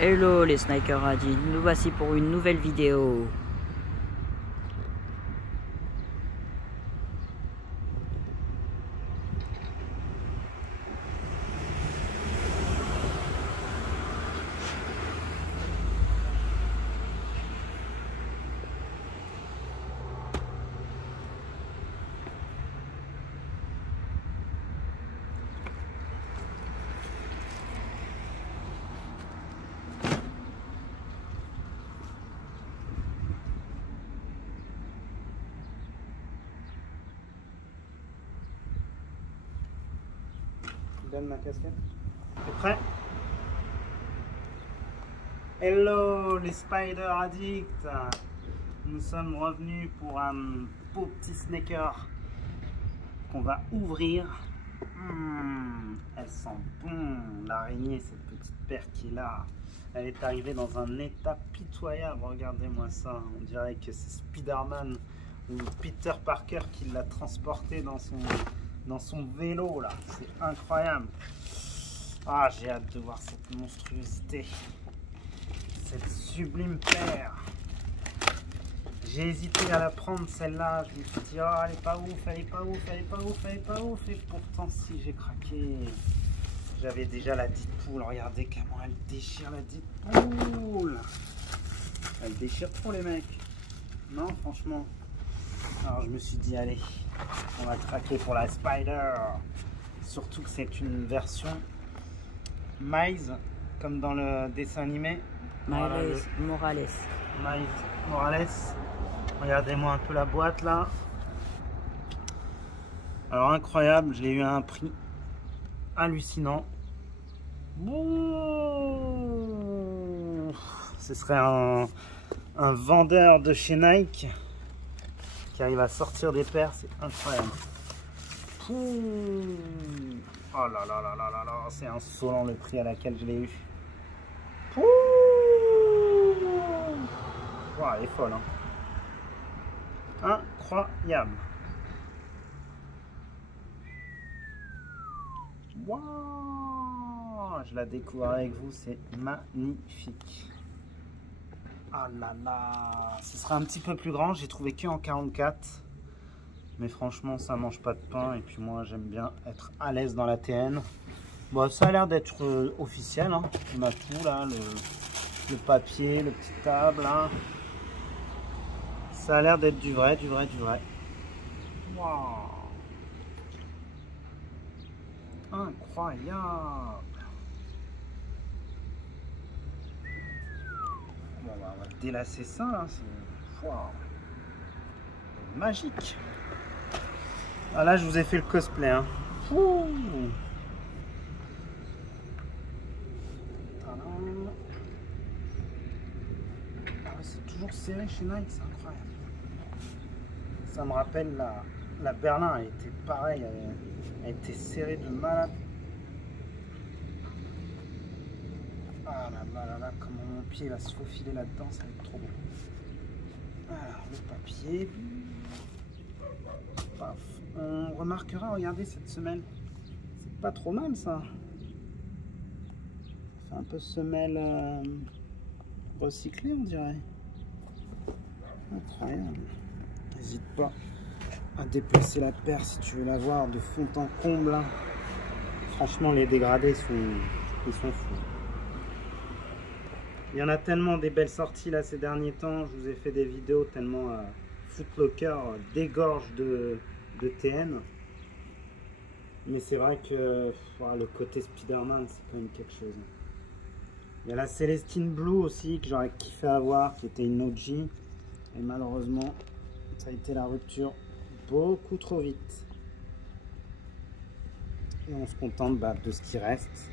Hello les Snaker Radis, nous voici pour une nouvelle vidéo. Donne ma casquette. T'es prêt? Hello les Spider Addicts. Nous sommes revenus pour un beau petit sneaker qu'on va ouvrir. Elle sent bon. L'araignée, cette petite paire qui est là, elle est arrivée dans un état pitoyable. Regardez-moi ça. On dirait que c'est Spider-Man ou Peter Parker qui l'a transporté dans son vélo là. C'est incroyable. Ah, j'ai hâte de voir cette monstruosité, cette sublime paire. J'ai hésité à la prendre celle-là. Je me suis dit, oh, elle est pas ouf, elle est pas ouf, elle est pas ouf, elle est pas ouf. Et pourtant, si, j'ai craqué. J'avais déjà la Deadpool. Regardez comment elle déchire la Deadpool. Elle déchire trop les mecs. Non, franchement. Alors je me suis dit, allez, on va craquer pour la Spider. Surtout que c'est une version Miles, comme dans le dessin animé. Miles Morales. Miles Morales. Regardez-moi un peu la boîte là. Alors incroyable, je l'ai eu à un prix hallucinant. Bon, ce serait un vendeur de chez Nike qui arrive à sortir des paires, c'est incroyable. Oh là là là là là là, c'est insolent le prix à laquelle je l'ai eu. Oh, elle est folle, hein. Incroyable. Wow, je la découvre avec vous, c'est magnifique. Ah là là, ce sera un petit peu plus grand, j'ai trouvé que en 44. Mais franchement, ça mange pas de pain. Et puis moi, j'aime bien être à l'aise dans la TN. Bon, ça a l'air d'être officiel, hein. On a tout là, le papier, le petit table, hein. Ça a l'air d'être du vrai, du vrai, du vrai. Waouh, incroyable. Bon, bah, on va délasser ça là. C'est wow, magique. Ah, là, je vous ai fait le cosplay, hein. Ah, c'est toujours serré chez Nike, c'est incroyable. Ça me rappelle la Berlin, elle était pareille, elle était serrée de malade. Ah là là là là, comment mon pied va se faufiler là-dedans, ça va être trop beau. Alors, le papier. Paf. On remarquera, regardez cette semelle, c'est pas trop mal ça. Ça fait un peu semelle recyclée, on dirait. Incroyable. N'hésite pas à déplacer la paire si tu veux la voir de fond en comble, hein. Franchement, les dégradés ils sont fous. Il y en a tellement des belles sorties là ces derniers temps. Je vous ai fait des vidéos tellement Foot Locker dégorge de TN. Mais c'est vrai que le côté Spider-Man, c'est quand même quelque chose. Il y a la Celestine Blue aussi que j'aurais kiffé avoir, qui était une OG. Et malheureusement, ça a été la rupture beaucoup trop vite. Et on se contente de ce qui reste.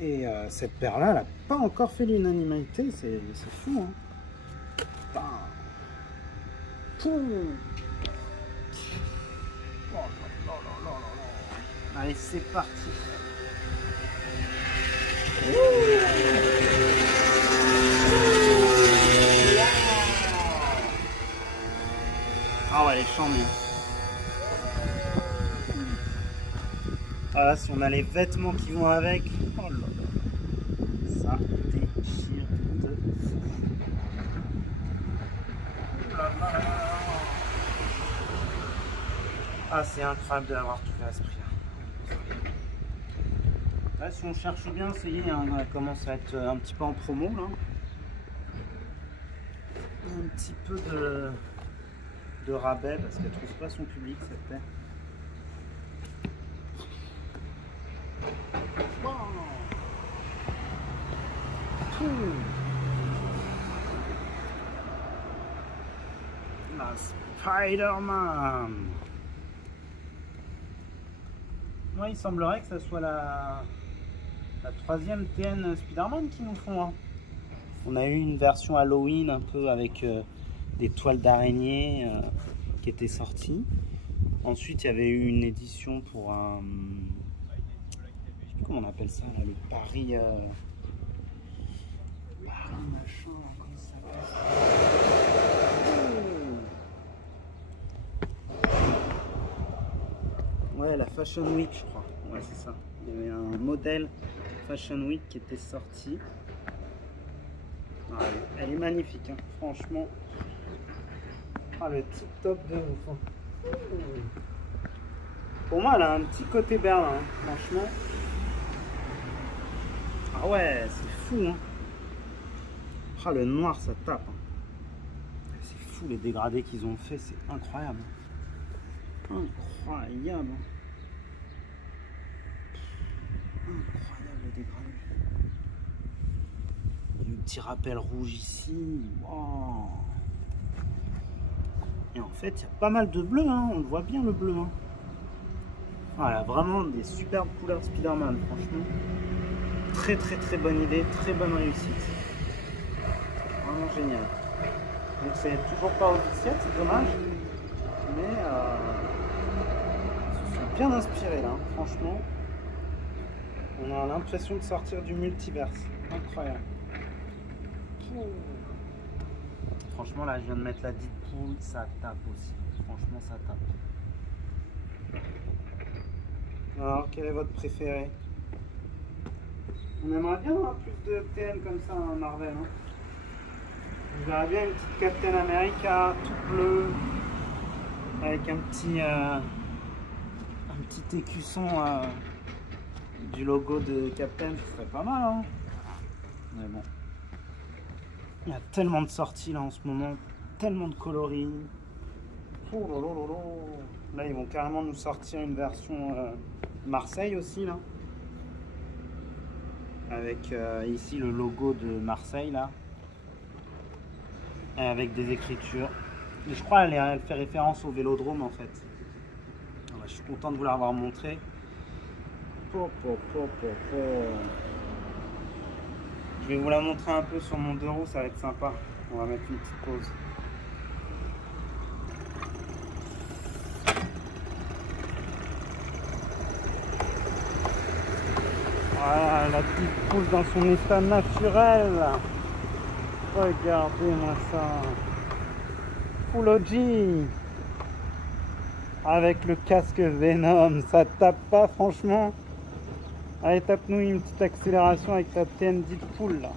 Et cette paire-là, elle n'a pas encore fait l'unanimité, c'est fou, hein. Allez, c'est parti. Ah ouais, elle est chambée. Ah là, si on a les vêtements qui vont avec, oh là là, ça Ah, c'est incroyable de l'avoir trouvé à ce prix-là. Là, si on cherche bien, ça y est, hein, elle commence à être un petit peu en promo là. Un petit peu de rabais parce qu'elle trouve pas son public cette paire. Wow. La Spider-Man. Moi, il semblerait que ça soit la troisième TN Spider-Man qu'ils nous font. Hein. On a eu une version Halloween un peu avec des toiles d'araignée qui était sortie. Ensuite, il y avait eu une édition pour un... Je sais plus comment on appelle ça, là, le Paris... Paris machin, comment ça s'appelle? Ouais, la Fashion Week, je crois. Ouais, c'est ça. Il y avait un modèle Fashion Week qui était sorti. Ah, elle est magnifique, hein. Franchement. Ah, le tip top de ouf. Hein. Pour moi, elle a un petit côté Berlin, hein. Franchement. Ah ouais, c'est fou. Hein. Ah, le noir, ça tape. Hein. C'est fou les dégradés qu'ils ont fait, c'est incroyable. Incroyable. Incroyable les dégradés. Il y a un petit rappel rouge ici. Wow. Et en fait, il y a pas mal de bleu, hein. On le voit bien le bleu. Hein. Voilà, vraiment des superbes couleurs Spider-Man, franchement. Très très très bonne idée, très bonne réussite. Vraiment génial. Donc c'est toujours pas officiel, c'est dommage. Mais ils se sont bien inspirés là, hein. Franchement. On a l'impression de sortir du multiverse. Incroyable. Franchement là je viens de mettre la Deadpool, ça tape aussi. Franchement ça tape. Alors quel est votre préféré? On aimerait bien avoir plus de TN comme ça en Marvel. Hein. Je verrais bien une petite Captain America tout bleu avec un petit écusson du logo de Captain, ce serait pas mal. Hein. Mais bon. Il y a tellement de sorties là en ce moment, tellement de coloris. Oh là là là là. Là ils vont carrément nous sortir une version Marseille aussi là. Avec ici le logo de Marseille là. Et avec des écritures. Et je crois qu'elle fait référence au Vélodrome en fait. Alors, je suis content de vous l'avoir montré. Je vais vous la montrer un peu sur mon 2 roues, ça va être sympa. On va mettre une petite pause. Voilà, la petite pousse dans son état naturel. Regardez-moi ça. Full OG. Avec le casque Venom, ça tape pas franchement. Allez, tape-nous une petite accélération avec ta TN Deadpool là.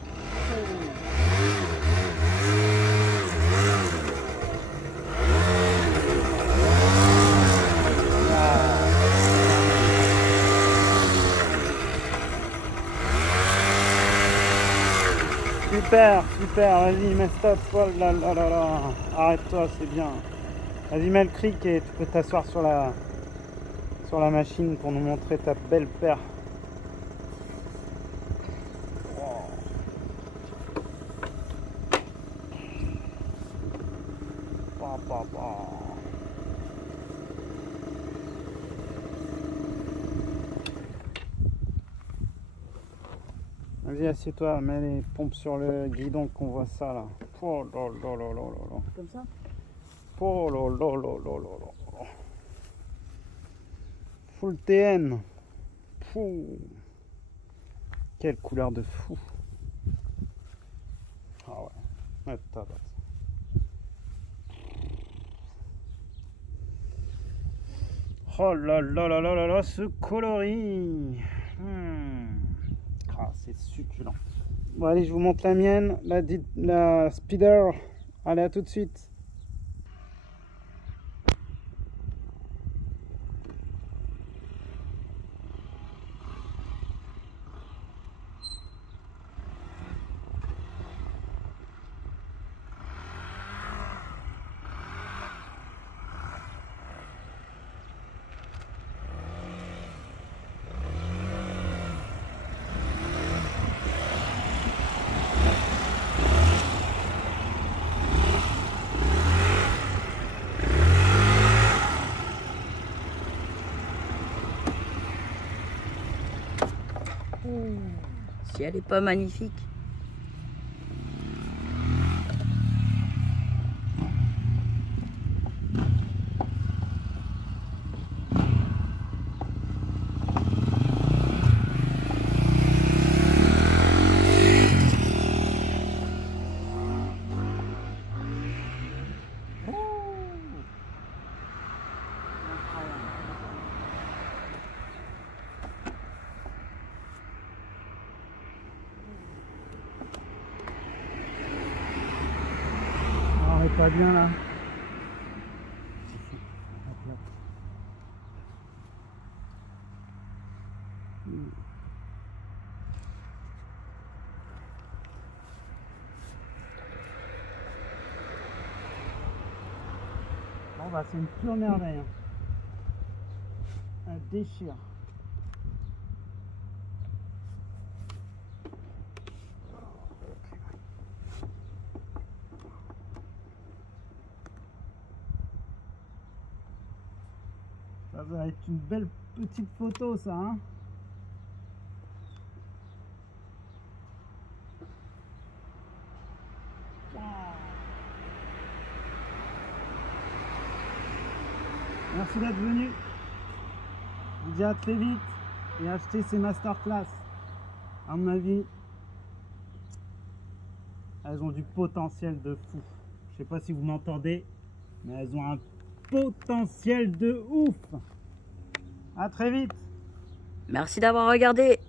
Super, super, vas-y, mets stop, oh là là là là, arrête-toi, c'est bien. Vas-y, mets le cric et tu peux t'asseoir sur la machine pour nous montrer ta belle paire. Vas-y, assieds-toi, mets les pompes sur le guidon qu'on voit ça là. Oh là là là là là. Comme ça? Oh là là là là là là. Full TN. Pouh. Quelle couleur de fou. Ah ouais. Ouais, tabac. Oh là là là là là là, ce coloris. Ah, c'est succulent. Bon, allez, je vous montre la mienne, la Spider. Allez, à tout de suite. Si elle est pas magnifique. On est pas bien là. Bon bah c'est une pure merveille. Hein. Elle déchire. Ça va être une belle petite photo ça hein. Merci d'être venu. Je vous dis à très vite et achetez ces masterclass. À mon avis, elles ont du potentiel de fou. Je sais pas si vous m'entendez, mais elles ont un potentiel de ouf. À très vite. Merci d'avoir regardé.